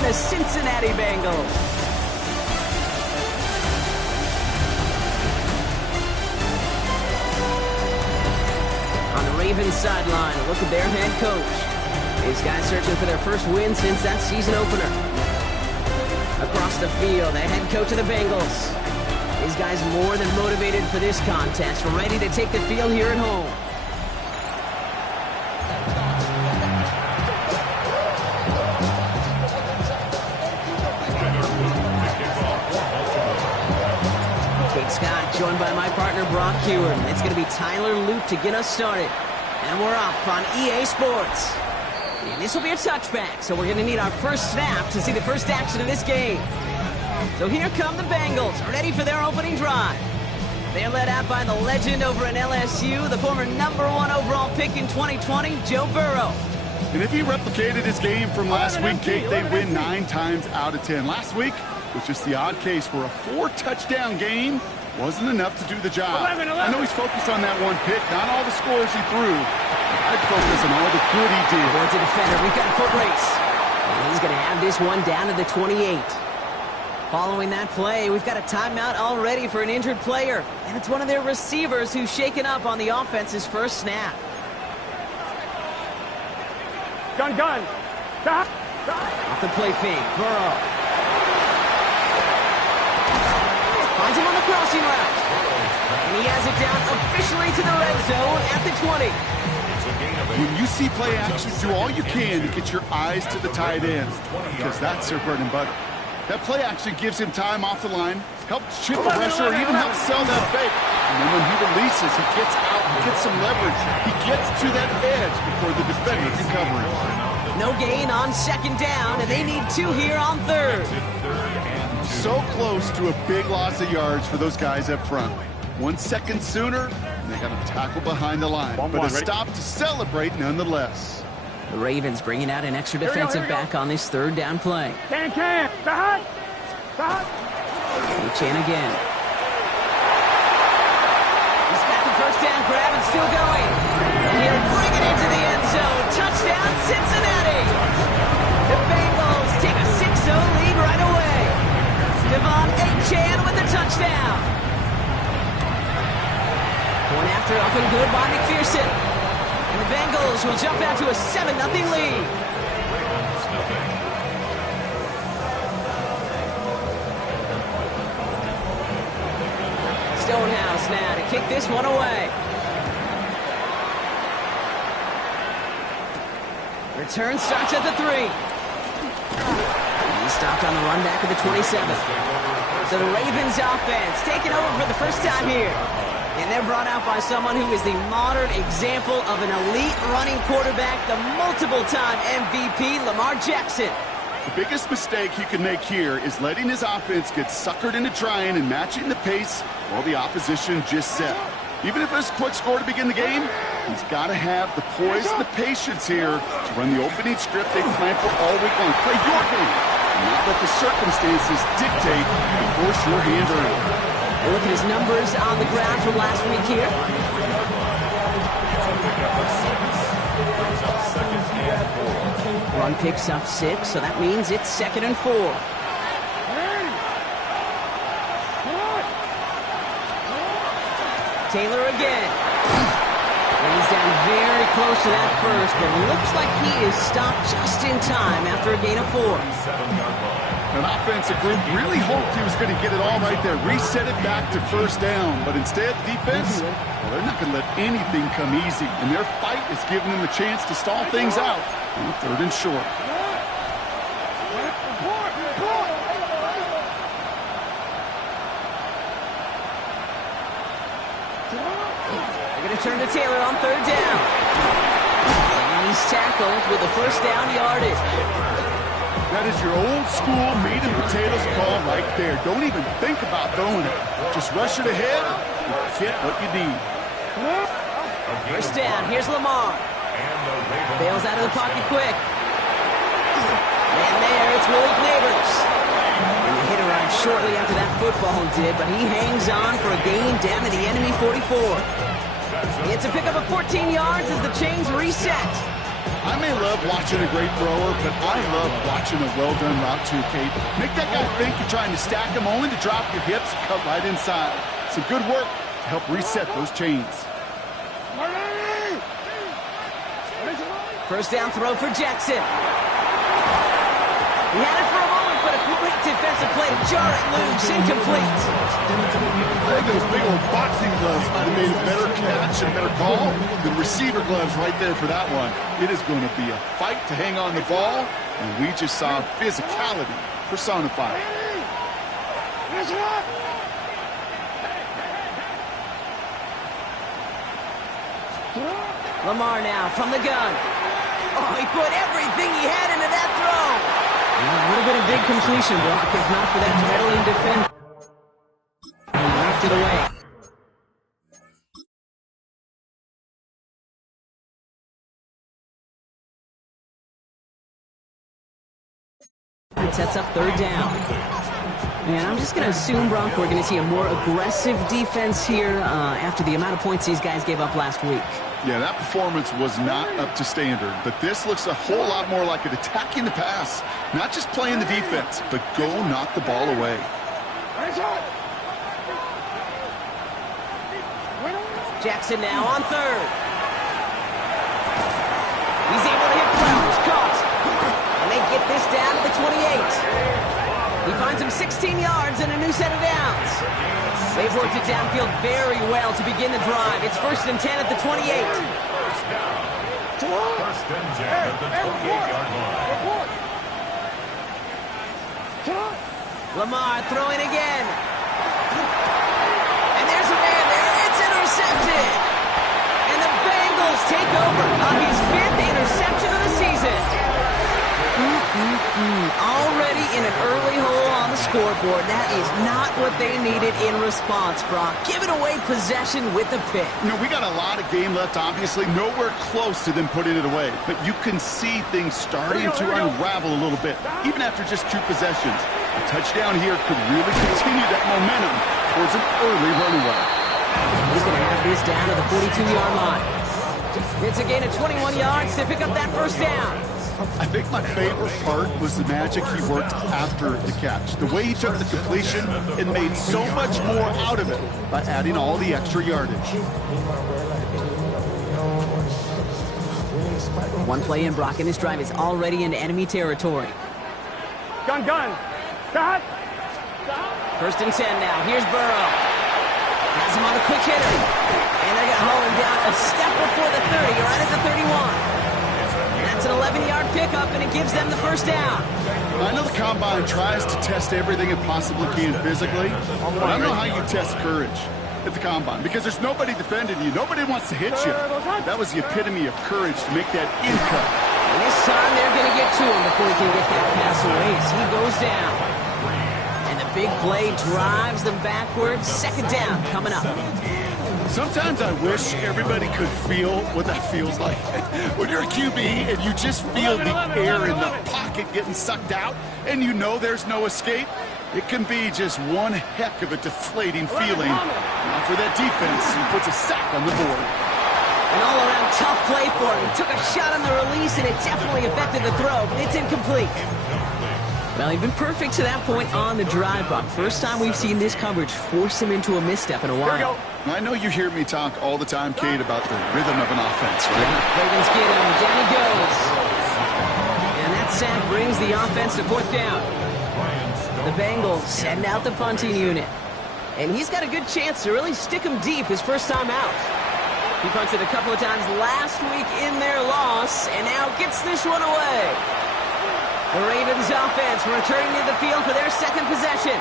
and the Cincinnati Bengals. On the Ravens sideline, a look at their head coach. These guys searching for their first win since that season opener. Across the field, the head coach of the Bengals. These guys more than motivated for this contest, ready to take the field here at home. Kate Scott joined by my partner Brock Hewer. It's going to be Tyler Luke to get us started. And we're off on EA Sports. And this will be a touchback, so we're going to need our first snap to see the first action of this game. So here come the Bengals, ready for their opening drive. They're led out by the legend over in LSU, the former #1 overall pick in 2020, Joe Burrow. And if he replicated his game from last week, Kate, they win 9 times out of 10. Last week was just the odd case where a 4-touchdown game wasn't enough to do the job. I know he's focused on that one pick, not all the scores he threw. I'd focus on all the good he did. Towards the defender, we've got a foot race. And he's going to have this one down to the 28. Following that play, we've got a timeout already for an injured player. And it's one of their receivers who's shaken up on the offense's first snap. Gun. Off the play fake, Burrow. Finds him on the crossing route. And he has it down officially to the red zone at the 20. When you see play action, do all you can to get your eyes to the tight end, because that's their bread and butter. That play action gives him time off the line, helps chip the pressure, or even helps sell that fake. And then when he releases, he gets out, he gets some leverage. He gets to that edge before the defender can cover him. No gain on second down, and they need 2 here on third. So close to a big loss of yards for those guys up front. 1 second sooner, and they got a tackle behind the line. But a stop to celebrate nonetheless. The Ravens bringing out an extra defensive back on this third down play. Can. Stop. Chan again. He's got the first down grab and still going. And he'll bring it into the end zone. Touchdown, Cincinnati. The Bengals take a 6-0 lead right away. Devon Chan with the touchdown. One after up and good by McPherson. And the Bengals will jump out to a 7-0 lead. Stonehouse now to kick this one away. Return starts at the 3. He's stopped on the run back of the 27. So the Ravens offense taking over for the first time here. And they're brought out by someone who is the modern example of an elite running quarterback, the multiple-time MVP, Lamar Jackson. The biggest mistake he could make here is letting his offense get suckered into trying and matching the pace while the opposition just set. Even if it's a quick score to begin the game, he's got to have the poise and the patience here to run the opening script they planned for all week long. Play your game, and not let the circumstances dictate and force your hand early. And look at his numbers on the ground from last week here. Run picks up 6, so that means it's 2nd and 4. Taylor again. And he's down very close to that first, but looks like he is stopped just in time after a gain of 4. An offensive group really hoped he was going to get it all right there, reset it back to first down. But instead, defense, well, they're not going to let anything come easy. And their fight is giving them a chance to stall things out on 3rd and short. They're going to turn to Taylor on 3rd down. And he's tackled with a first down yardage. That is your old school meat and potatoes call right there. Don't even think about throwing it. Just rush it ahead and get what you need. First down, here's Lamar. Bails out of the pocket quick. And there, it's Malik Neighbors. And the hit arrived shortly after that football did, but he hangs on for a gain down to the enemy 44. It's a pickup of 14 yards as the chains reset. I may love watching a great thrower, but I love watching a well-done route too, Kate. Make that guy think you're trying to stack him only to drop your hips, cut right inside. Some good work to help reset those chains. First down throw for Jackson. He had it for a moment, but a great defensive play to jar it loose, incomplete. I think those big old boxing gloves might have made a better catch and better call than receiver gloves right there for that one. It is going to be a fight to hang on the ball, and we just saw physicality personified. Lamar now from the gun. Oh, he put everything he had into that throw. Yeah, a little bit of big completion, Brock, if not for that meddling defender. He knocked it away. It sets up third down. And I'm just going to assume, Brock, we're going to see a more aggressive defense here after the amount of points these guys gave up last week. Yeah, that performance was not up to standard, but this looks a whole lot more like it attacking the pass. Not just playing the defense, but go knock the ball away. Jackson now on third. He's able to hit Flowers, caught. And they get this down to the 28. He finds him 16 yards and a new set of downs. They've worked it downfield very well to begin the drive. It's 1st and 10 at the 28. First and 10 at the 28-yard line. Lamar throwing again. And there's a man there. It's intercepted. And the Bengals take over on his 5th interception of the season. Already in an early hole on the scoreboard. That is not what they needed in response, Brock. Giving away possession with the pick. You know, we got a lot of game left, obviously. Nowhere close to them putting it away. But you can see things starting to unravel a little bit, even after just 2 possessions. A touchdown here could really continue that momentum towards an early runaway. He's going to have this down to the 42-yard line. It's a gain of 21 yards to pick up that first down. I think my favorite part was the magic he worked after the catch. The way he took the completion and made so much more out of it by adding all the extra yardage. One play in, Brock, and this drive is already into enemy territory. Gun. Cut. 1st and 10 now. Here's Burrow. Has him on a quick hitter. And they're going to haul him down a step before the 30, right at the 31. That's an 11-yard pickup, and it gives them the first down. I know the Combine tries to test everything it possibly can physically, but I don't know how you test courage at the Combine, because there's nobody defending you. Nobody wants to hit you. That was the epitome of courage to make that in cut. And this time, they're going to get to him before he can get that pass away as he goes down. And the big play drives them backwards. 2nd down coming up. Sometimes I wish everybody could feel what that feels like. When you're a QB and you just feel the air in the pocket getting sucked out and you know there's no escape, it can be just one heck of a deflating feeling. Now for that defense, he puts a sack on the board. An all-around tough play for him. He took a shot on the release, and it definitely affected the throw. It's incomplete. Well, he'd been perfect to that point on the drive, Brock. First time we've seen this coverage force him into a misstep in a while. I know you hear me talk all the time, Kate, about the rhythm of an offense, right? Yeah, Ravens get him. Down he goes. And that sack brings the offense to 4th down. The Bengals send out the punting unit. And he's got a good chance to really stick him deep his first time out. He punted a couple of times last week in their loss, and now gets this one away. The Ravens offense returning to the field for their 2nd possession.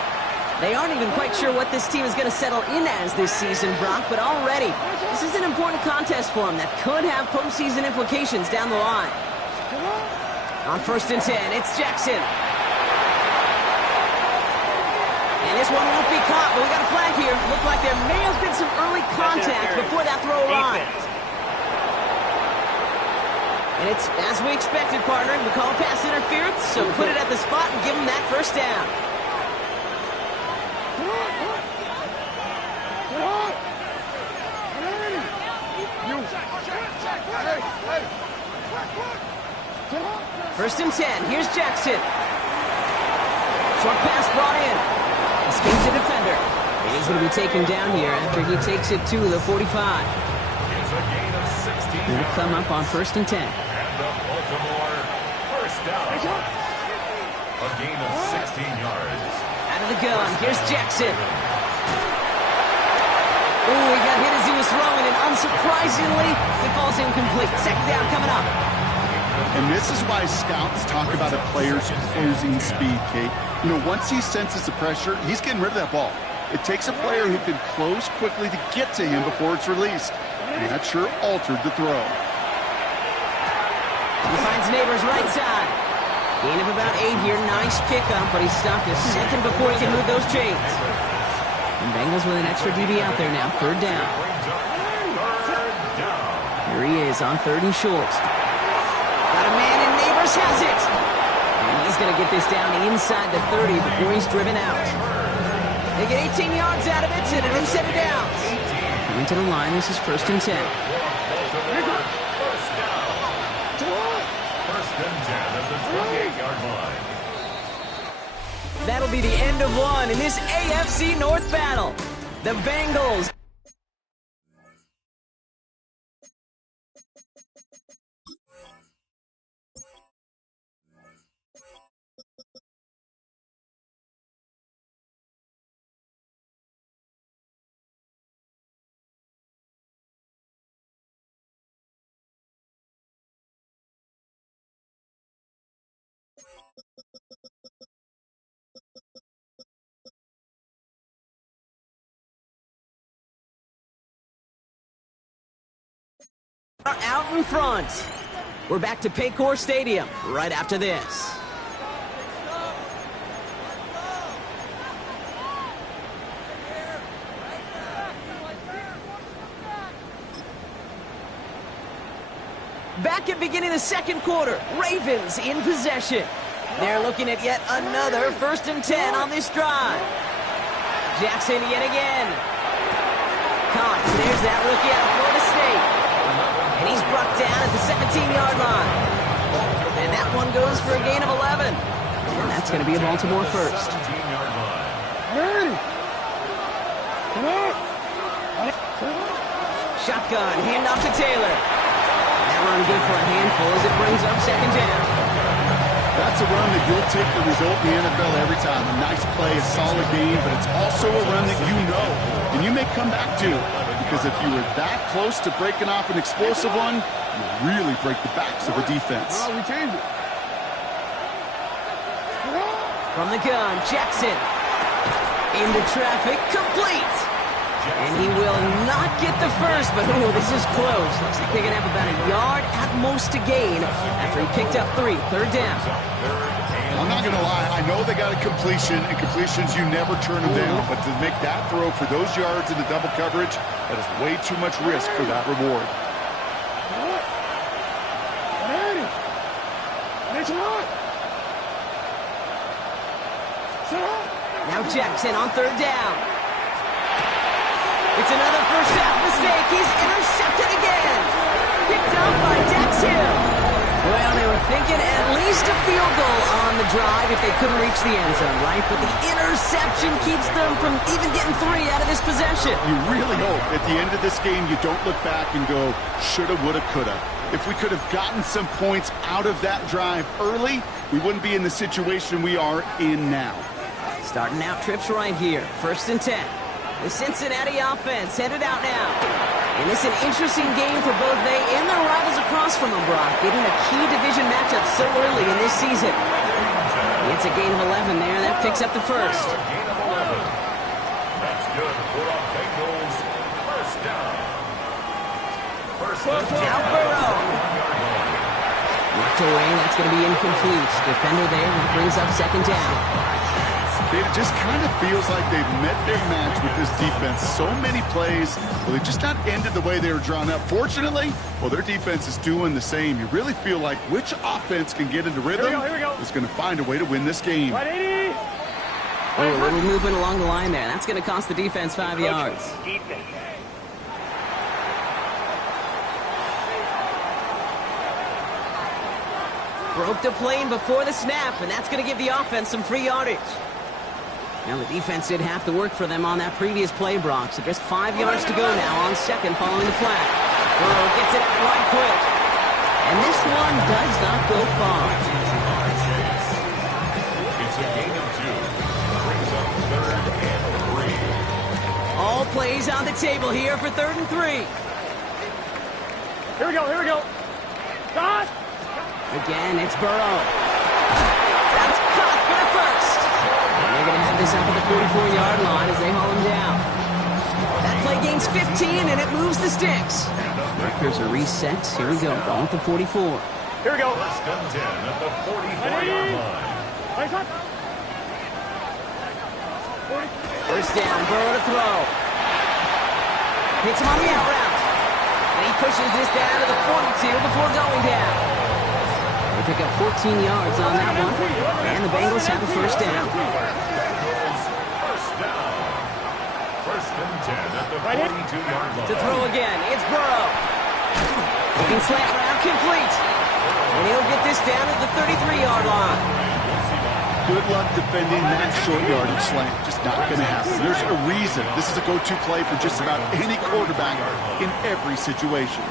They aren't even quite sure what this team is going to settle in as this season, Brock, but already this is an important contest for them that could have postseason implications down the line. On 1st and 10, it's Jackson. And this one won't be caught, but we got a flag here. Looked like there may have been some early contact before that throw arrived. And it's, as we expected, partner, we call pass interference, so put it at the spot and give them that first down. First and 10. Here's Jackson. Short pass brought in. Escapes the defender. And he's going to be taken down here after he takes it to the 45. It's a gain of 16 They'll yards. come up on first and 10. And the Baltimore first down. A gain of 16 yards. Out of the gun. Here's Jackson. Oh, he got hit as he was throwing, and unsurprisingly, it falls incomplete. Second down coming up. And this is why scouts talk about a player's closing speed, Kate. You know, once he senses the pressure, he's getting rid of that ball. It takes a player who can close quickly to get to him before it's released. And that sure altered the throw. He finds Neighbors right side. Gain of about 8 here. Nice pickup, but he stopped a second before he can move those chains. And Bengals with an extra DB out there now. Third down. Here he is on third and short. Got a man, and Neighbors has it. And he's going to get this down inside the 30 before he's driven out. They get 18 yards out of it, and a new set of downs. Coming to the line, this is first and 10. First and 10 at the 28-yard line. That'll be the end of one in this AFC North battle. The Bengals. Are out in front. We're back to Paycor Stadium right after this. Back at beginning of the second quarter, Ravens in possession. They're looking at yet another first and 10 on this drive. Jackson yet again. Caught. There's that rookie out of Florida State. And he's brought down at the 17-yard line. And that one goes for a gain of 11. And that's going to be a Baltimore first. 17-yard line. Shotgun, handoff to Taylor. That run good for a handful as it brings up second down. That's a run that you'll take the result in the NFL every time. A nice play, a solid game, but it's also a run that you know and you may come back to. Because if you were that close to breaking off an explosive one, you really break the backs of the defense. Oh, we changed it. From the gun, Jackson. Into traffic, complete. And he will not get the first, but oh, this is close. Looks like they're going to have about a yard at most to gain after he picked up 3. Third down. I'm not going to lie. I know they got a completion, and completions, you never turn them down. But to make that throw for those yards in the double coverage, that is way too much risk for that reward. Now Jackson on third down. It's another first half mistake. He's intercepted again. Picked up by Dax Hill. Well, they were thinking at least a field goal on the drive if they couldn't reach the end zone, right? But the interception keeps them from even getting 3 out of this possession. You really hope at the end of this game you don't look back and go, shoulda, woulda, coulda. If we could have gotten some points out of that drive early, we wouldn't be in the situation we are in now. Starting out trips right here. First and 10. The Cincinnati offense headed out now. And it's an interesting game for both they and their rivals across from them, Brock, getting a key division matchup so early in this season. It's a gain of 11 there. That picks up the first. Gain of 11. That's good for the Bengals. First down. First down. Now Burrow. Knocked away. That's going to be incomplete. Defender there. That brings up second down. It just kind of feels like they've met their match with this defense. So many plays, well, they've just not ended the way they were drawn up. Fortunately, well, their defense is doing the same. You really feel like which offense can get into rhythm is going to find a way to win this game. Right, 80. Oh, a little movement along the line there. That's going to cost the defense 5 yards. Defense. Broke the plane before the snap, and that's going to give the offense some free yardage. Now, the defense did have to work for them on that previous play, Brock. So just 5 yards to go now on second following the flag. Burrow gets it out right quick. And this one does not go far. It's a gain of 2. Brings up 3rd and 3. All plays on the table here for 3rd and 3. Here we go, here we go. Stop! Again, it's Burrow. That's caught for the first. And they're going to have this up at the 44-yard line as they haul him down. That play gains 15, and it moves the sticks. Markers are reset. Here we go. Ball at the 44. Here we go. First and 10 at the 44-yard line. Nice one. First down, Burrow to throw. Hits him on the out route. And he pushes this down to the 42 before going down. They pick up 14 yards on that one. And the Bengals have a first down. First down. First and 10 at the 42-yard line. To throw again, it's Burrow. Looking slant route complete. And he'll get this down at the 33-yard line. Good luck defending that short yardage slant. Just not going to happen. There's a reason this is a go-to play for just about any quarterback in every situation.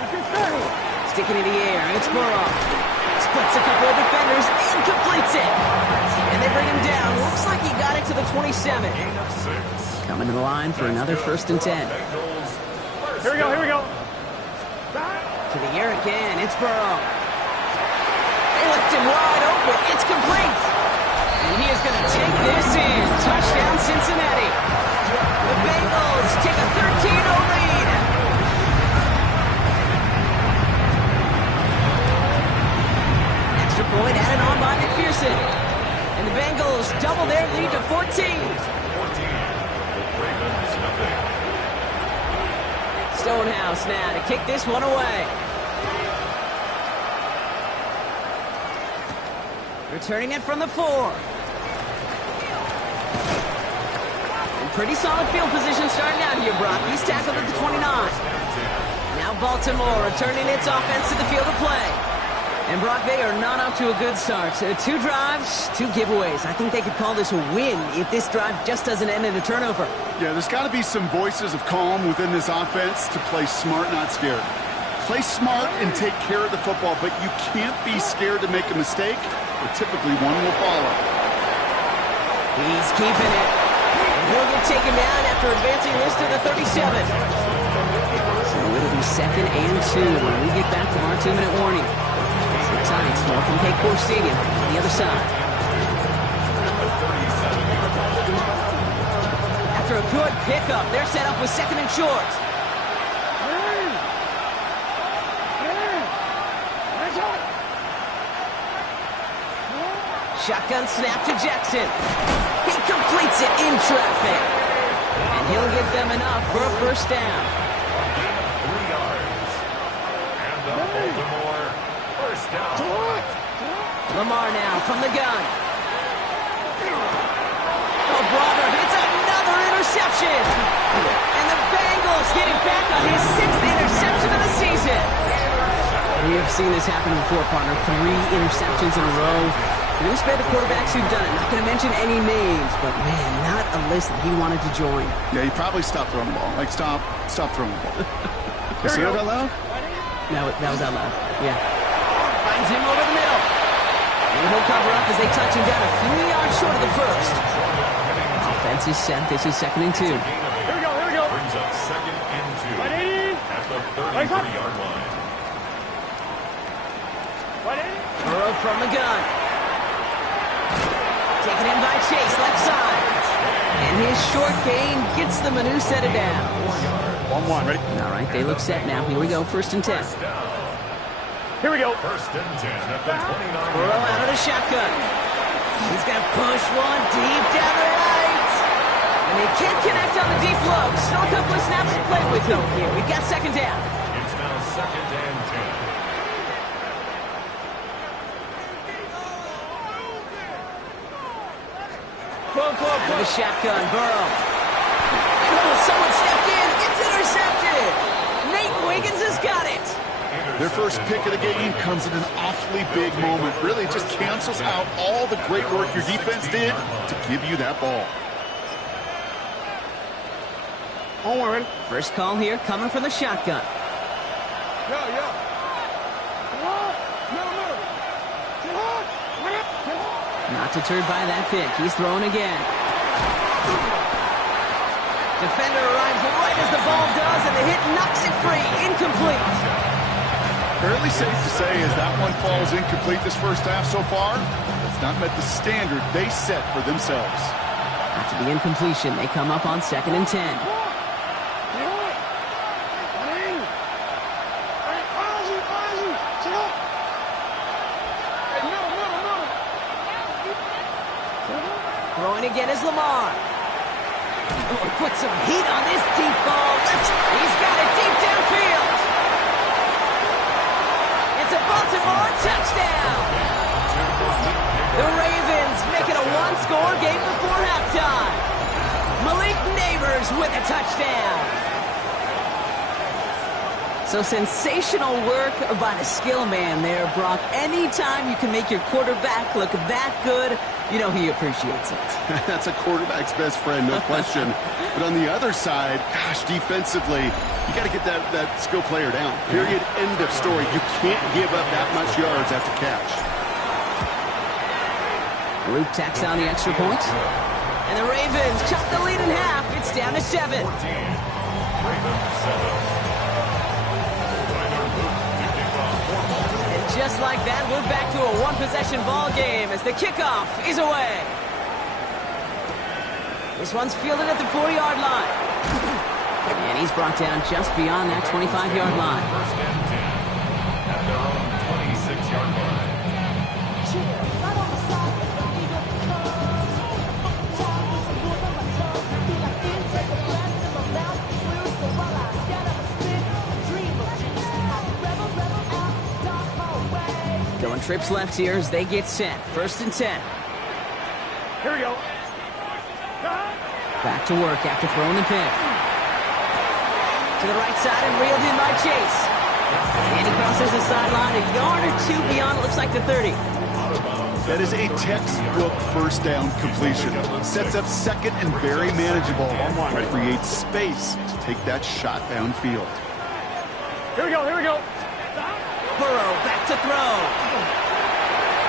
Sticking in the air, it's Burrow. Splits a couple of defenders and completes it. And they bring him down. Looks like he got it to the 27. Coming to the line for another first and 10. Here we go, here we go. To the air again, it's Burrow. They left him wide open. It's complete. And he is going to take this in. Touchdown, Cincinnati. The Bengals take a 13-0 lead. Extra point added on by McPherson. And the Bengals double their lead to 14. Stonehouse now to kick this one away. Returning it from the 4. And pretty solid field position starting out here, Brock. He's tackled at the 29. Now Baltimore returning its offense to the field of play. And Brock, they are not up to a good start. 2 drives, 2 giveaways. I think they could call this a win if this drive just doesn't end in a turnover. Yeah, there's got to be some voices of calm within this offense to play smart, not scared. Play smart and take care of the football, but you can't be scared to make a mistake, or typically one will follow. He's keeping it. He'll get taken down after advancing this to the 37. So it'll be 2nd and 2 when we get back from our 2-minute warning. Sit tight, more from Paycor Stadium on the other side. After a good pickup, they're set up with 2nd and short. Shotgun snap to Jackson. He completes it in traffic. And he'll get them enough for a first down. 3 yards. And the Baltimore first down. Lamar now from the gun. Oh, brother, it's another interception. And the Bengals getting back on his 6th interception of the season. We have seen this happen before, partner. 3 interceptions in a row. We're going to spare the quarterbacks who've done it. Not going to mention any names, but man, not a list that he wanted to join. Yeah, he probably stopped throwing the ball. Like, stop throwing the ball. You see that out loud? No, that was out loud. Yeah. Finds him over the middle. And he'll cover up as they touch him down a few yards short of the first. Offense is set. This is 2nd and 2. Here we go, here we go. Brings up 2nd and 2 at the 33-yard line. Burrow from the gun. Taken in by Chase, left side. And his short gain gets them a new set of downs. 1-1, ready? All right, they look set now. Here we go, 1st and 10. Here we go. 1st and 10 at the 29. Burrow out of the shotgun. He's going to push one deep down the right. And they can't connect on the deep low. Still a couple of snaps to play with, though, here. We've got 2nd down. It's now 2nd and 10. Out of the shotgun, Burrow. Oh, someone stepped in. It's intercepted. Nate Wiggins has got it. Their first pick of the game comes at an awfully big moment. Really just cancels out all the great work your defense did to give you that ball. First call here coming from the shotgun. Not deterred by that pick. He's throwing again. Defender arrives right as the ball does, and the hit knocks it free. Incomplete. Fairly safe to say as that one falls incomplete this first half so far, it's not met the standard they set for themselves. After the incompletion, they come up on 2nd and 10. Throwing again is Lamar. Oh, he put some heat on this deep ball. He's got it deep downfield. It's a Baltimore touchdown. The Ravens make it a one-score game before halftime. Malik Neighbors with a touchdown. So sensational work by the skill man there, Brock. Anytime you can make your quarterback look that good, you know he appreciates it. That's a quarterback's best friend, no question. But on the other side, gosh, defensively, you got to get that skill player down. Period, end of story. You can't give up that much yards after catch. Luke tacks on the extra point. And the Ravens cut the lead in half. It's down to 7. And just like that, we're back to a one-possession ball game as the kickoff is away. This one's fielded at the 4-yard line. And he's brought down just beyond that 25-yard line. First and 10 at their own 26-yard line. Going trips left here as they get set. 1st and 10. Here we go. Back to work after throwing the pick. To the right side and reeled in by Chase. And he crosses the sideline a yard or 2 beyond, it looks like the 30. That is a textbook first down completion. Sets up 2nd and very manageable. Creates space to take that shot downfield. Here we go, here we go. Burrow back to throw.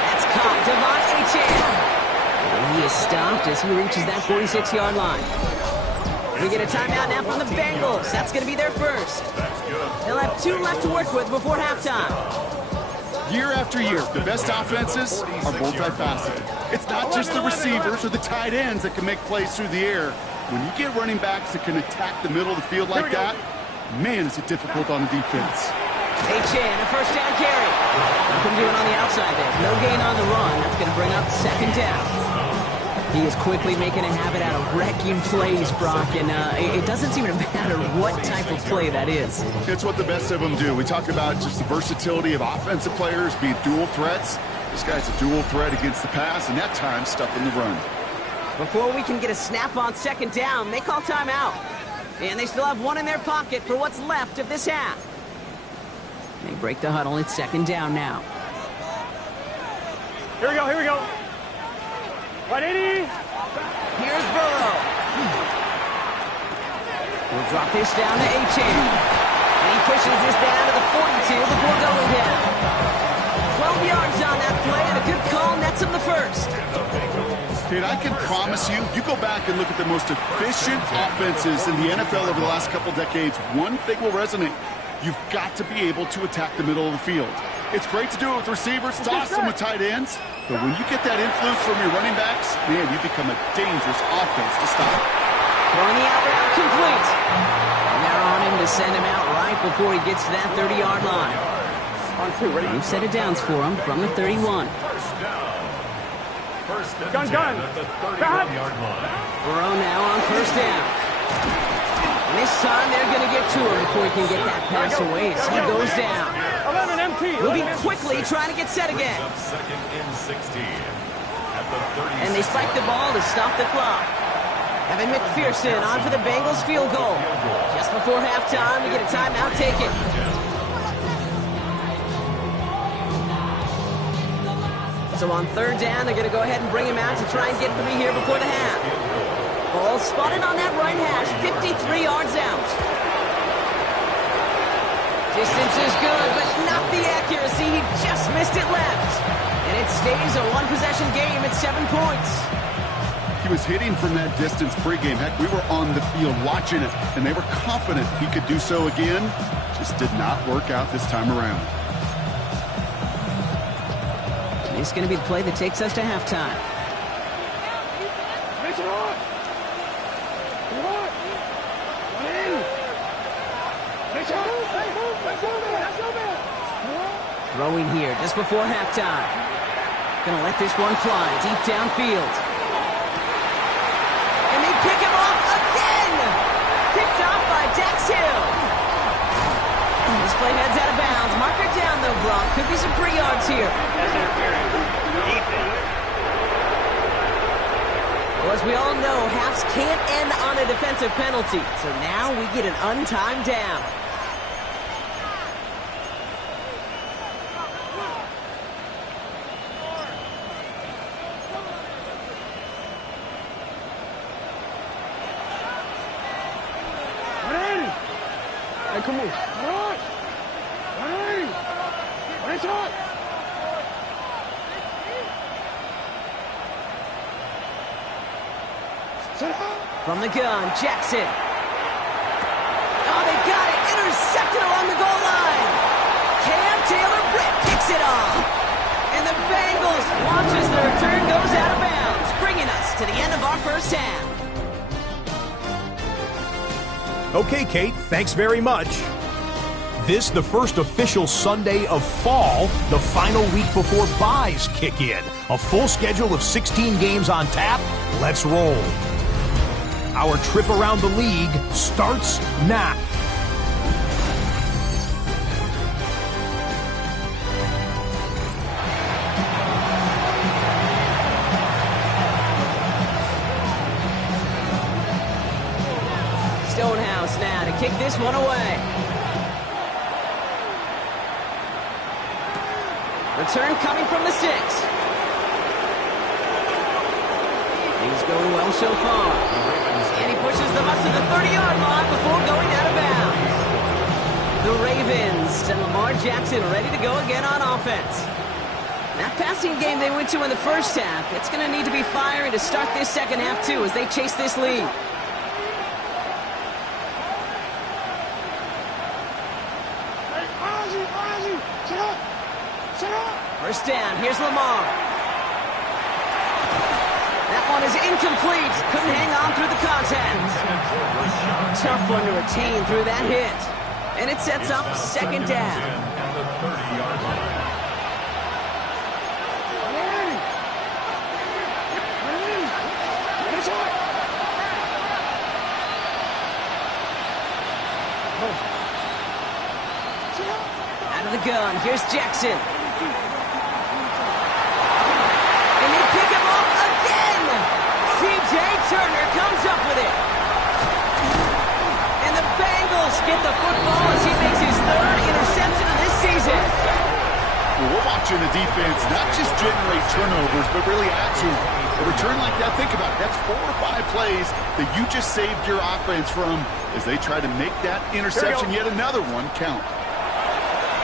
That's caught. Devon Achane. And he is stopped as he reaches that 46-yard line. We get a timeout now from the Bengals. That's going to be their first. They'll have 2 left to work with before halftime. Year after year, the best offenses are multifaceted. It's not just the receivers or the tight ends that can make plays through the air. When you get running backs that can attack the middle of the field like that, man, is it difficult on the defense. Achane, a first down carry. Nothing doing on the outside there. No gain on the run. That's going to bring up 2nd down. He is quickly making a habit out of wrecking plays, Brock, and it doesn't seem to matter what type of play that is. It's what the best of them do. We talk about just the versatility of offensive players being dual threats. This guy's a dual threat against the pass, and at times stuffing the run. Before we can get a snap on 2nd down, they call timeout. And they still have 1 in their pocket for what's left of this half. They break the huddle. It's 2nd down now. Here we go, here we go. 180. Here's Burrow. We'll drop this down to Achane. And he pushes this down to the 42 before going down. 12 yards on that play, and a good call nets him the first. Kid, I can promise you, you go back and look at the most efficient offenses in the NFL over the last couple decades, one thing will resonate. You've got to be able to attack the middle of the field. It's great to do it with receivers. It's awesome with tight ends. But when you get that influence from your running backs, man, you become a dangerous offense to stop. Throwing the out route complete. And they're on him to send him out right before he gets to that 30-yard line. On 2, ready? They've set it downs for him from the 31. First and Gun, 10 gun. at the 31-yard line. Burrow now on 1st down. And this time they're going to get to him before he can get that pass away as he goes down. 11 MT. Moving quickly, trying to get set again. Up 2nd and 16 at the 36. And they spike the ball to stop the clock. Evan McPherson on for the Bengals field goal. Just before halftime, we get a timeout taken. So on third down, they're going to go ahead and bring him out to try and get 3 here before the half. Ball spotted on that right hash, 53 yards out. Distance is good, but not the accuracy. He just missed it left. And it stays a one-possession game at 7 points. He was hitting from that distance pregame. Heck, we were on the field watching it, and they were confident he could do so again. Just did not work out this time around. This is going to be the play that takes us to halftime. Throwing here just before halftime. Gonna let this one fly deep downfield. And they pick him off again! Picked off by Dax Hill. This play heads out of bounds. Marker down though, Brock. Could be some free yards here. Well, as we all know, halves can't end on a defensive penalty. So now we get an untimed down. Hey, come on. Run! Run! Run shot! From the gun, Jackson. Oh, they got it. Intercepted along the goal line. Cam Taylor-Britt kicks it off. And the Bengals watch as the return goes out of bounds, bringing us to the end of our first half. Okay, Kate, thanks very much. This, the first official Sunday of fall, the final week before byes kick in. A full schedule of 16 games on tap. Let's roll. Our trip around the league starts now. Stonehouse now to kick this one away. Return coming from the 6. He's going well so far. And he pushes them up to the 30-yard line before going out of bounds. The Ravens and Lamar Jackson ready to go again on offense. That passing game they went to in the first half, it's going to need to be firing to start this second half too as they chase this lead. First down, here's Lamar. That one is incomplete. Couldn't hang on through the contact. Tough one to retain through that hit. And it sets up second down. Out of the gun, here's Jackson. And they pick him up again. T.J. Turner comes up with it. And the Bengals get the football as he makes his 3rd interception of this season. Well, we're watching the defense not just generate turnovers, but really add to them. A return like that, think about it, that's 4 or 5 plays that you just saved your offense from as they try to make that interception, yet another one, count.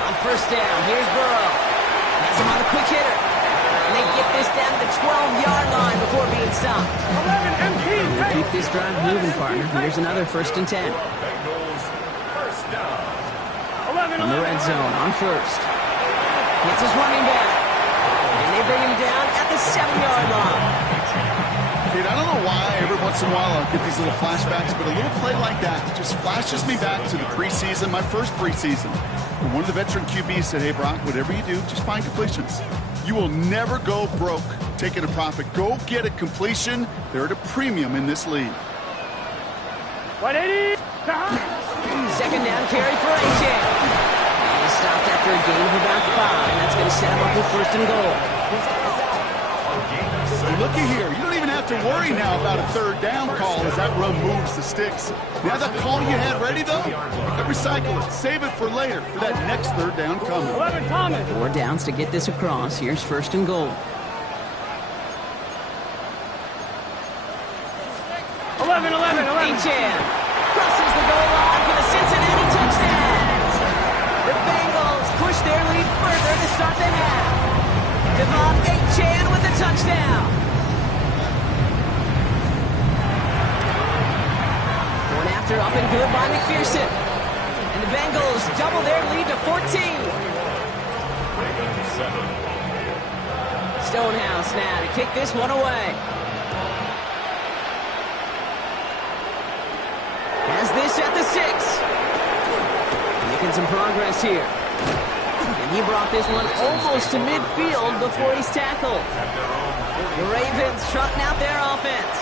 On first down, here's Burrow. Has him on a quick hitter. And they get this down to the 12-yard line before being stopped. 11 MP. They keep this drive moving, partner. Here's another 1st and 10. First down. 11. In the red zone, on first. Hits his running back. And they bring him down at the 7-yard line. Dude, I don't know why every once in a while I'll get these little flashbacks, but a little play like that just flashes me back to the preseason, my first preseason. And one of the veteran QBs said, hey, Brock, whatever you do, just find completions. You will never go broke taking a profit. Go get a completion. They're at a premium in this league. 180. Second down carry for A.J. And he stopped after a gain of about 5, and that's going to set him up with 1st and goal. Looky here. You don't even have to worry now about a 3rd down call as that run moves the sticks. Now that call you had ready, though, recycle it. Save it for later for that next 3rd down coming. 11 Thomas. 4 downs to get this across. Here's 1st and goal. jam. Crosses the goal line for the Cincinnati touchdown. The Bengals push their lead further to start the half. Devon Achane with the touchdown. Going after up and good by McPherson. And the Bengals double their lead to 14. Stonehouse now to kick this one away. Has this at the 6. Making some progress here. And he brought this one almost to midfield before he's tackled. The Ravens trotting out their offense.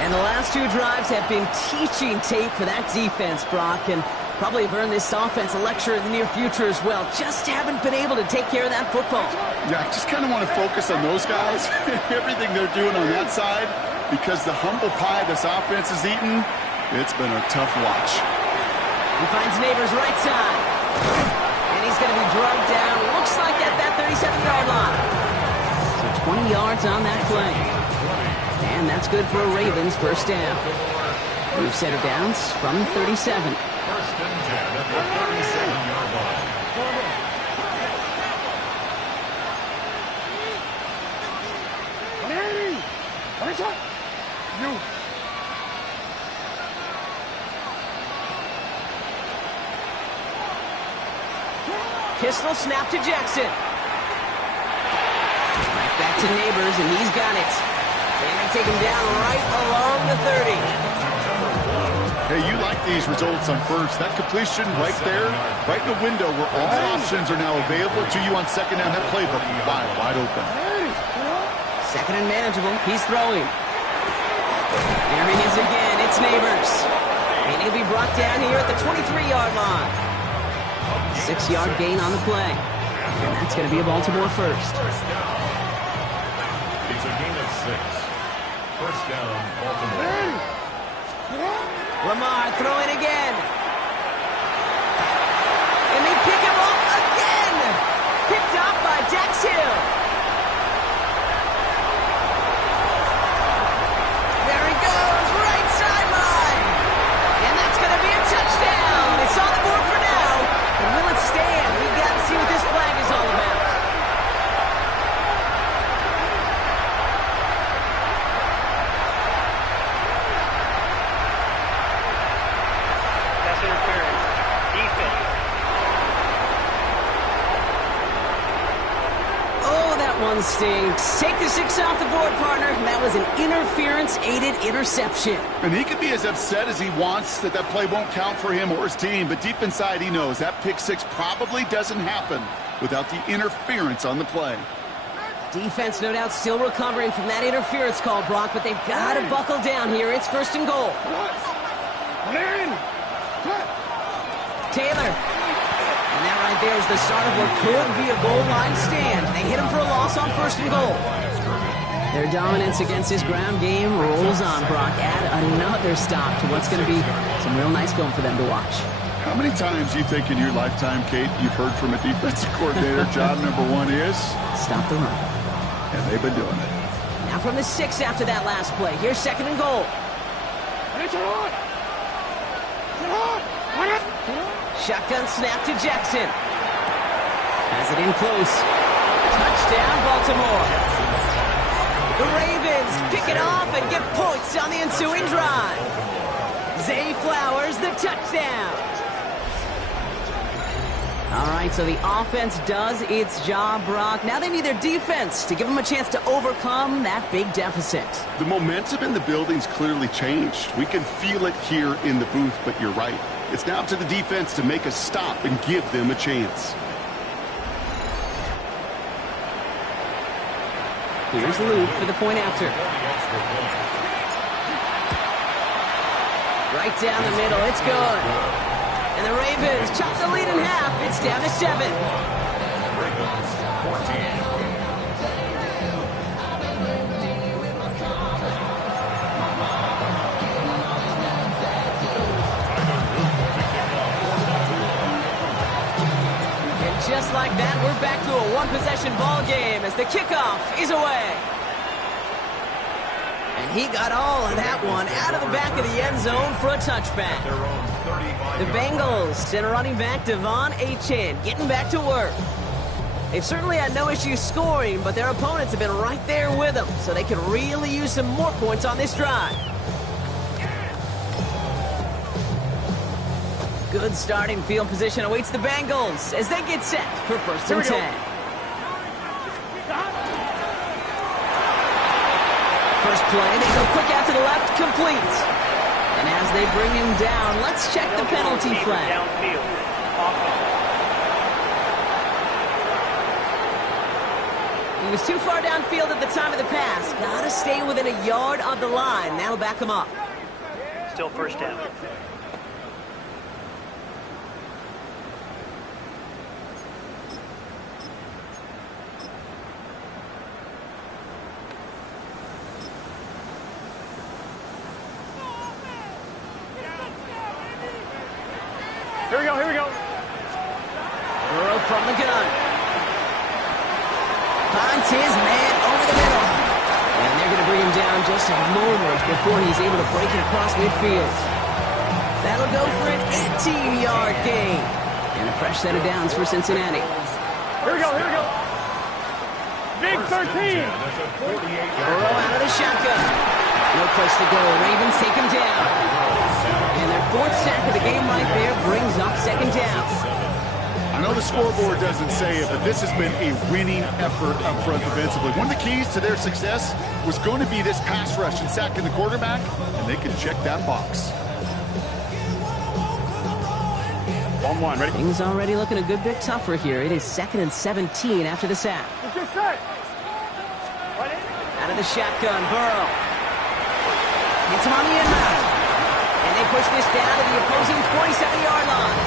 And the last 2 drives have been teaching tape for that defense, Brock, and probably have earned this offense a lecture in the near future as well. Just haven't been able to take care of that football. Yeah, I just kind of want to focus on those guys, everything they're doing on that side, because the humble pie this offense has eaten, it's been a tough watch. He finds Neighbors right side. And he's going to be drugged down, looks like at that 37-yard line. So 20 yards on that play. And that's good for a Ravens first down. We've set it down from 37. First and 10 at the 37-yard line. Pistol snap to Jackson. Right back to Neighbors, and he's got it. And they take him down right along the 30. Hey, you like these results on first. That completion right there, right in the window where all options are now available to you on second down. That playbook wide open. Second and manageable. He's throwing. There he is again. It's Neighbors. And he'll be brought down here at the 23-yard line. 6-yard gain on the play. And that's going to be a Baltimore first. First down. It's a gain of 6. First down, Baltimore. Lamar throwing again. And they pick him up again. Picked off by Dax Hill. There he goes, right sideline. And that's going to be a touchdown. It's on the board for now. And will it stand? We've got to see what this flag is all about. That's interference. Defense. Oh, that one stinks. Take the 6 off the board, partner. That was an interference-aided interception. And he can be as upset as he wants that play won't count for him or his team, but deep inside he knows that pick 6 probably doesn't happen without the interference on the play. Defense, no doubt, still recovering from that interference call, Brock, but they've got to buckle down here. It's first and goal. Taylor. And that right there is the start of what could be a goal line stand. They hit him for a loss on first and goal. Their dominance against his ground game rolls on, Brock. Add another stop to what's going to be some real nice film for them to watch. How many times do you think in your lifetime, Kate, you've heard from a defensive coordinator, job number 1 is? Stop the run. And they've been doing it. Now from the 6 after that last play. Here's second and goal. Shotgun snap to Jackson. Has it in close. Touchdown, Baltimore. The Ravens pick it off and get points on the ensuing drive. Zay Flowers, the touchdown. All right, so the offense does its job, Brock. Now they need their defense to give them a chance to overcome that big deficit. The momentum in the building's clearly changed. We can feel it here in the booth, but you're right. It's now up to the defense to make a stop and give them a chance. Here's Luke for the point after. Right down the middle, it's good. And the Ravens chop the lead in half. It's down to 7. Ravens 14. Just like that, we're back to a one-possession ball game as the kickoff is away. And And he got all of that one out of the back of the end zone for a touchback. The Bengals send a running back, Devon Achane, getting back to work. They've certainly had no issues scoring, but their opponents have been right there with them, so they could really use some more points on this drive. Good starting field position awaits the Bengals as they get set for 1st and 10. First play, they go quick out to the left, complete. And as they bring him down, let's check the penalty flag. He was too far downfield at the time of the pass. Gotta stay within a yard of the line. That'll back him up. Still 1st down. Here we go, here we go. Burrow from the gun. Finds his man over the middle. And they're going to bring him down just a moment before he's able to break it across midfield. That'll go for an 18-yard gain. And a fresh set of downs for Cincinnati. Here we go, here we go. Big 13. Burrow out of the shotgun. No place to go. Ravens take him down. And their 4th sack of the game right there brings up 2nd down. I know the scoreboard doesn't say it, but this has been a winning effort up front defensively. One of the keys to their success was going to be this pass rush and sacking the quarterback, and they can check that box. 1-1, ready? Things already looking a good bit tougher here. It is 2nd and 17 after the sack. Get set. Out of the shotgun, Burrow. Gets him on the end route. And they push this down to the opposing 47-yard line.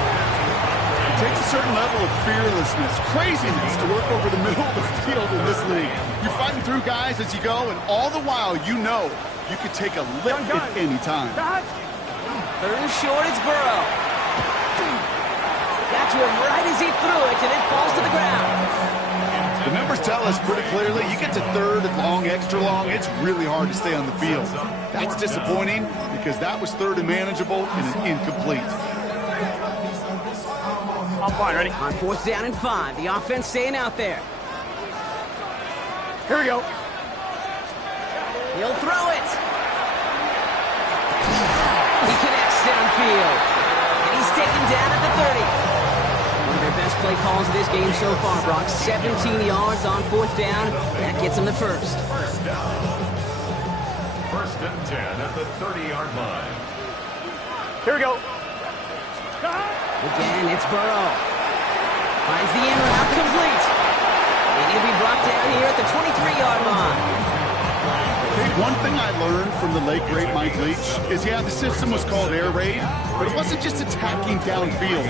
It takes a certain level of fearlessness, craziness to work over the middle of the field in this league. You're fighting through guys as you go, and all the while you know you could take a lick at any time. 3rd and short, it's Burrow. Got to him right as he threw it, and it falls to the ground. The numbers tell us pretty clearly, you get to 3rd and long, extra long, it's really hard to stay on the field. That's disappointing because that was 3rd and manageable and an incomplete. I'm fine, ready? On 4th down and 5, the offense staying out there. Here we go. He'll throw it. He connects downfield. And he's taken down at the 30. One of their best play calls of this game so far, Brock. 17 yards on 4th down. That gets him the 1st. 1st and 10 at the 30-yard line. Here we go. Again, it's Burrow. Finds the in route complete. And he'll be brought down here at the 23-yard line. Okay, one thing I learned from the late, great Mike Leach is, yeah, the system was called air raid, but it wasn't just attacking downfield.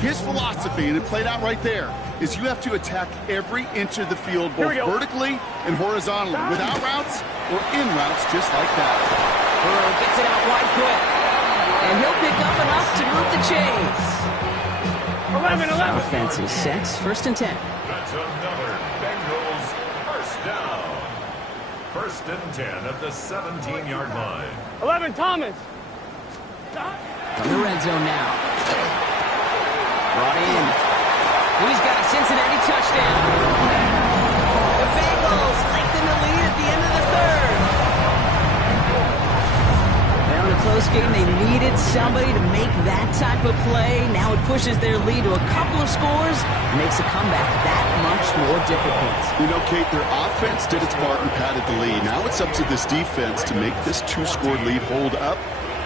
His philosophy, and it played out right there, is you have to attack every inch of the field, both vertically and horizontally, without routes or in routes just like that. Burrow gets it out wide quick. And he'll pick up enough to move the chains. 11. Offense is set. 1st and 10. That's another Bengals 1st down. 1st and 10 at the 17-yard line. 11, Thomas. From the red zone now. Brought in. He's got a Cincinnati touchdown. The Bengals lengthen the lead at the end of the 3rd. Well, in a close game, they needed somebody to make that type of play. Now it pushes their lead to a couple of scores and makes a comeback that much more difficult. You know, Kate, their offense did its part and padded the lead. Now it's up to this defense to make this 2-score lead hold up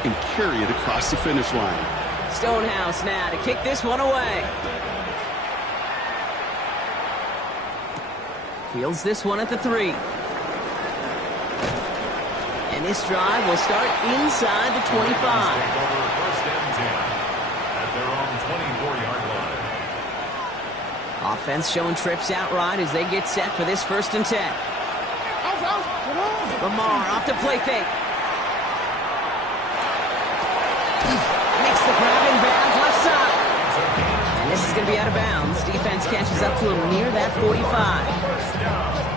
and carry it across the finish line. Stonehouse now to kick this one away. Fields this one at the 3. And this drive will start inside the 25. First and 10 at their own 24-yard line. Offense showing trips outright as they get set for this 1st and 10. Lamar off to play fake. Makes the grab in bounds left side. And this is going to be out of bounds. Defense catches up to him near that 45.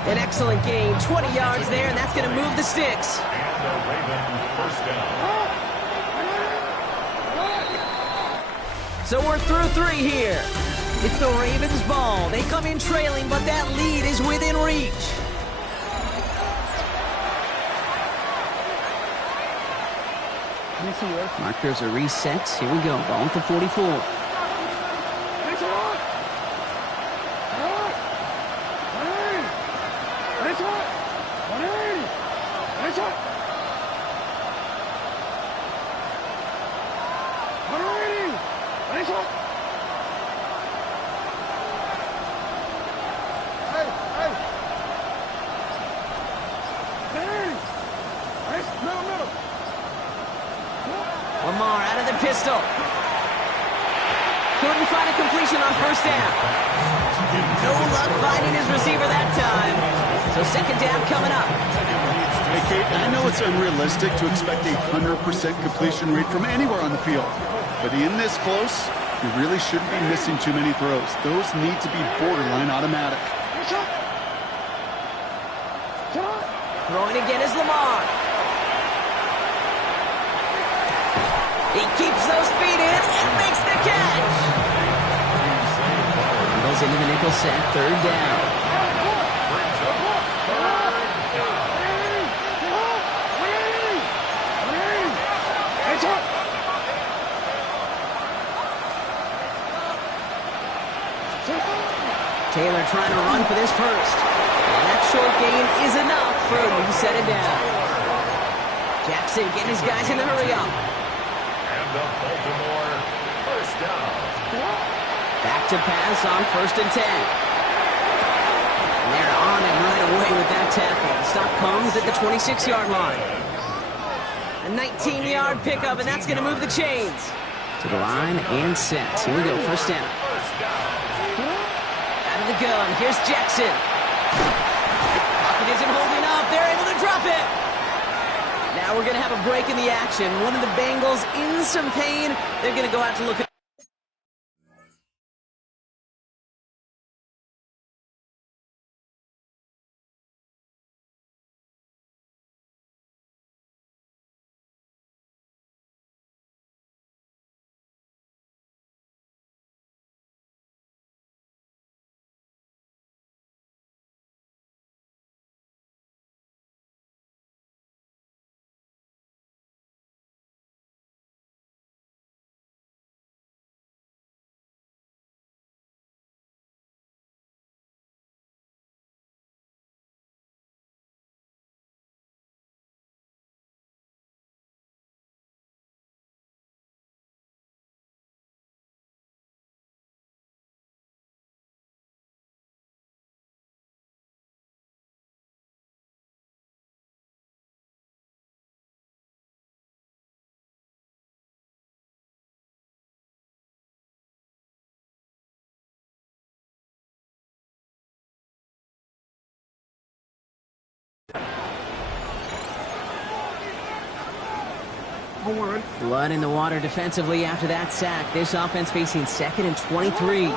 An excellent gain, 20 yards there, and that's going to move the sticks. the Ravens first down. So we're through 3 here. It's the Ravens' ball. They come in trailing, but that lead is within reach. Markers are reset. Here we go. Ball at the 44. Lamar out of the pistol. Couldn't find a completion on first down. No luck finding his receiver that time. So second down coming up. Hey, Kate, I know it's unrealistic to expect a 100% completion rate from anywhere on the field. But in this close, you really shouldn't be missing too many throws. Those need to be borderline automatic. Throwing again is Lamar. He keeps those feet in and makes the catch. Goes into the nickel set, third down. Taylor trying to run for this first. And that short gain is enough for a new set it down. Jackson getting his guys in the hurry up. And the Baltimore first down. Back to pass on first and 10. And they're on him right away with that tackle. The stop comes at the 26-yard line. A 19-yard pickup, and that's going to move the chains. To the line and set. Here we go, first down. Out of the gun, here's Jackson. Pocket isn't holding up. They're able to drop it. Now we're going to have a break in the action. One of the Bengals in some pain. They're going to go out to look at. Blood in the water defensively after that sack. This offense facing second and 23. Hey,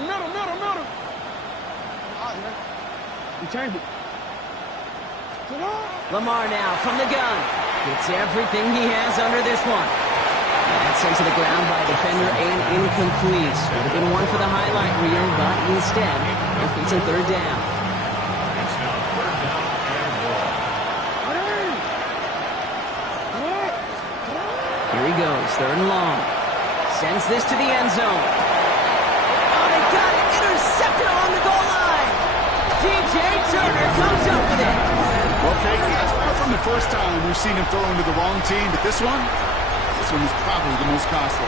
middle. You change it. Lamar now from the gun. Gets everything he has under this one. That's sent to the ground by a defender and incomplete. Would have been one for the highlight reel, but instead, they're facing third down. It's now third down and 1. Here he goes, third and long. Sends this to the end zone. Oh, they got it! Intercepted on the goal line! DJ Turner comes up with it! Okay, that's far from the first time we've seen him throw into the wrong team, but this one is probably the most costly.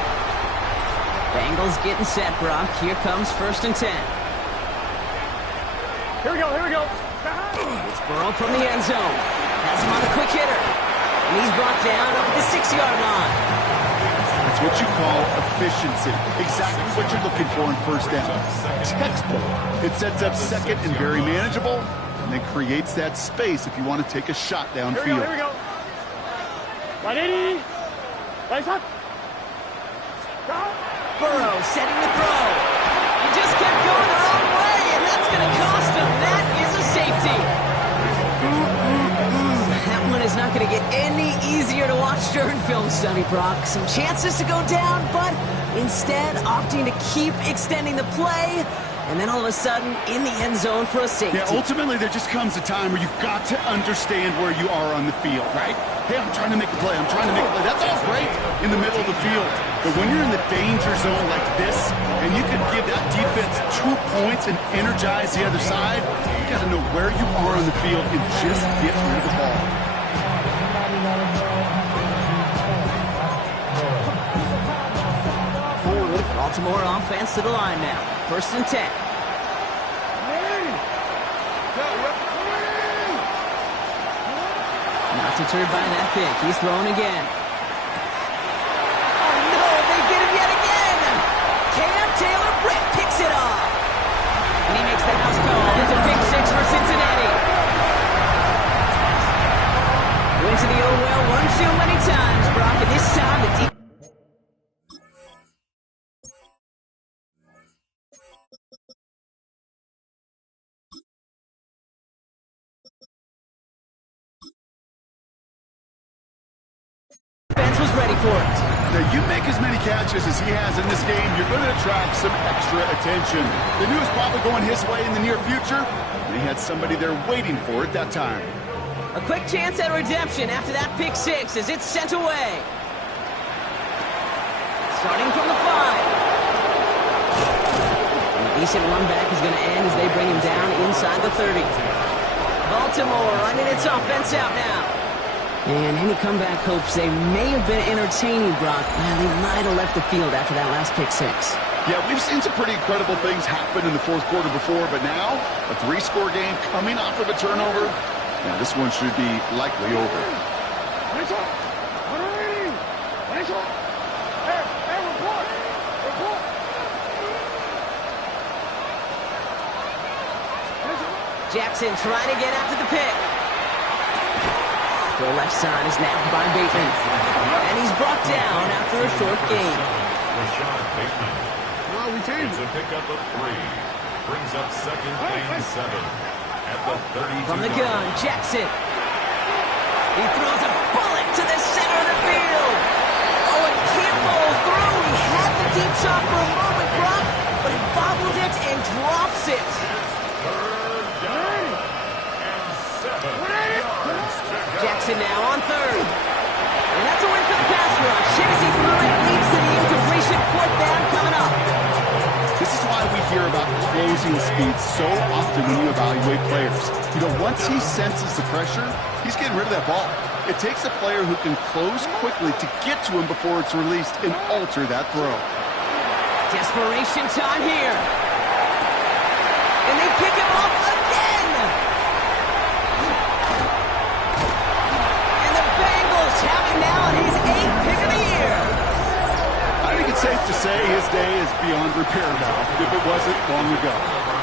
Bengals getting set, Brock. Here comes first and 10. Here we go. It's Burrow from the end zone. Has him on the quick hitter. And he's brought down up at the 6-yard line. That's what you call efficiency. Exactly what you're looking for in first down. Textbook. It sets up second and very manageable. and then creates that space if you want to take a shot downfield. Here we go. 180. Lights up. Burrow setting the throw. He just kept going the wrong way, and that's going to cost him. That is a safety. That one is not going to get any easier to watch during film study, Brock. Some chances to go down, but instead opting to keep extending the play, and then all of a sudden in the end zone for a safety. Yeah, ultimately there just comes a time where you've got to understand where you are on the field, right? Hey, I'm trying to make a play. I'm trying to make a play. That's all great in the middle of the field. But when you're in the danger zone like this, and you can give that defense 2 points and energize the other side, you got to know where you are on the field and just get rid of the ball. Baltimore offense to the line now. 1st and 10. Not deterred by that pick. He's throwing again. Oh, no, they get him yet again. Cam Taylor-Britt picks it off. And he makes the house call. It's a pick 6 for Cincinnati. Went to the old well one too many times, Brock, and this time the defense. Was ready for it. Now, you make as many catches as he has in this game, you're going to attract some extra attention. They knew it was probably going his way in the near future, and he had somebody there waiting for it that time. A quick chance at redemption after that pick 6 as it's sent away. Starting from the 5. And a decent run back is going to end as they bring him down inside the 30. Baltimore running its offense out now. And any comeback hopes they may have been entertaining, Brock. Well, they might have left the field after that last pick 6. Yeah, we've seen some pretty incredible things happen in the 4th quarter before, but now a 3-score game coming off of a turnover. Now this one should be likely over. Jackson trying to get after the pick. The left side is nabbed by Bateman. And he's brought down after a short gain. Rashad Bateman. Well, we changed it. It's a pickup of 3. Brings up 2nd and 7. At the 32. From the gun, Jackson. He throws a bullet to the center of the field. Oh, and can't follow through. He had the deep shot for a moment, Brock, but he bobbled it and drops it. Jackson now on 3rd. And that's a win for the pass rush. As he threw it, leads to the incompletion. 4th down coming up. This is why we hear about closing speed so often when you evaluate players. You know, once he senses the pressure, he's getting rid of that ball. It takes a player who can close quickly to get to him before it's released and alter that throw. Desperation time here. And they pick him off again. And the Bengals have him now on his 8th pick of the year. I think it's safe to say his day is beyond repair now, if it wasn't long ago.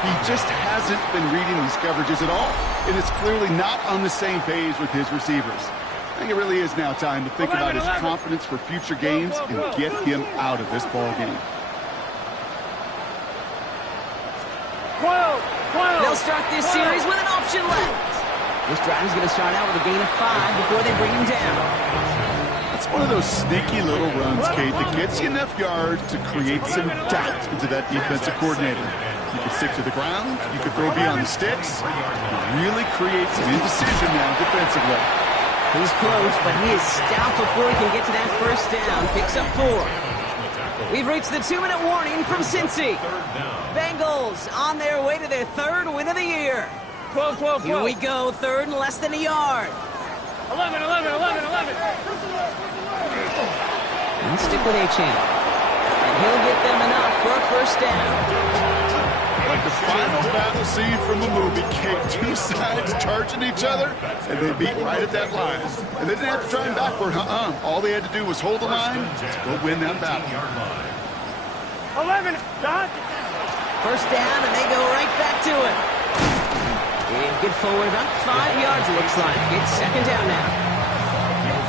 He just hasn't been reading these coverages at all, and it's clearly not on the same page with his receivers. I think it really is now time to think about his confidence for future games and get him out of this ball game. 12. They'll start this series with an option left. This drive is going to start out with a gain of 5 before they bring him down. It's one of those sneaky little runs, Kate, that gets you enough yards to create some doubt into that defensive coordinator. You can stick to the ground, you can throw beyond the sticks, really create some indecision now defensively. He's close, but he is stout before he can get to that first down. Picks up 4. We've reached the 2-minute warning from Cincy. Bengals on their way to their 3rd win of the year. 12. Here we go, 3rd and less than a yard. 11. And stick with A-Chain. And he'll get them enough for a first down. Like the final battle scene from a movie, Kate, 2 sides charging each other, and they beat right at that line. And they didn't have to try him backward, All they had to do was hold the line to go win that battle. 11, John. First down, and they go right back to it. And get forward about 5 yards, it looks like. It's second down now.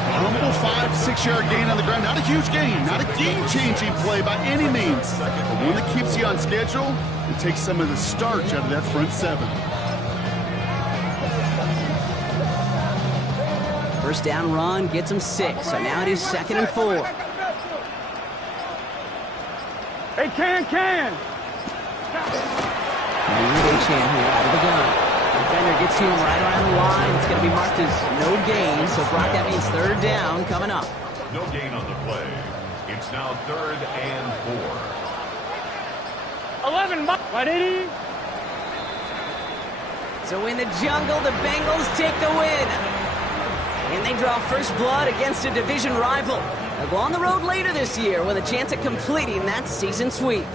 A humble 5-6 yard gain on the ground. Not a huge gain, not a game-changing play by any means, but one that keeps you on schedule and takes some of the starch out of that front seven. First down run gets him 6, so now it is 2nd and 4. Hey, Can! Chan here out of the gun. Defender gets to him right around the line. It's going to be marked as no gain, so Brock, that means 3rd down coming up. No gain on the play. It's now 3rd and 4. 11, 180. So in the jungle, the Bengals take the win. And they draw first blood against a division rival. They'll go on the road later this year with a chance at completing that season sweep.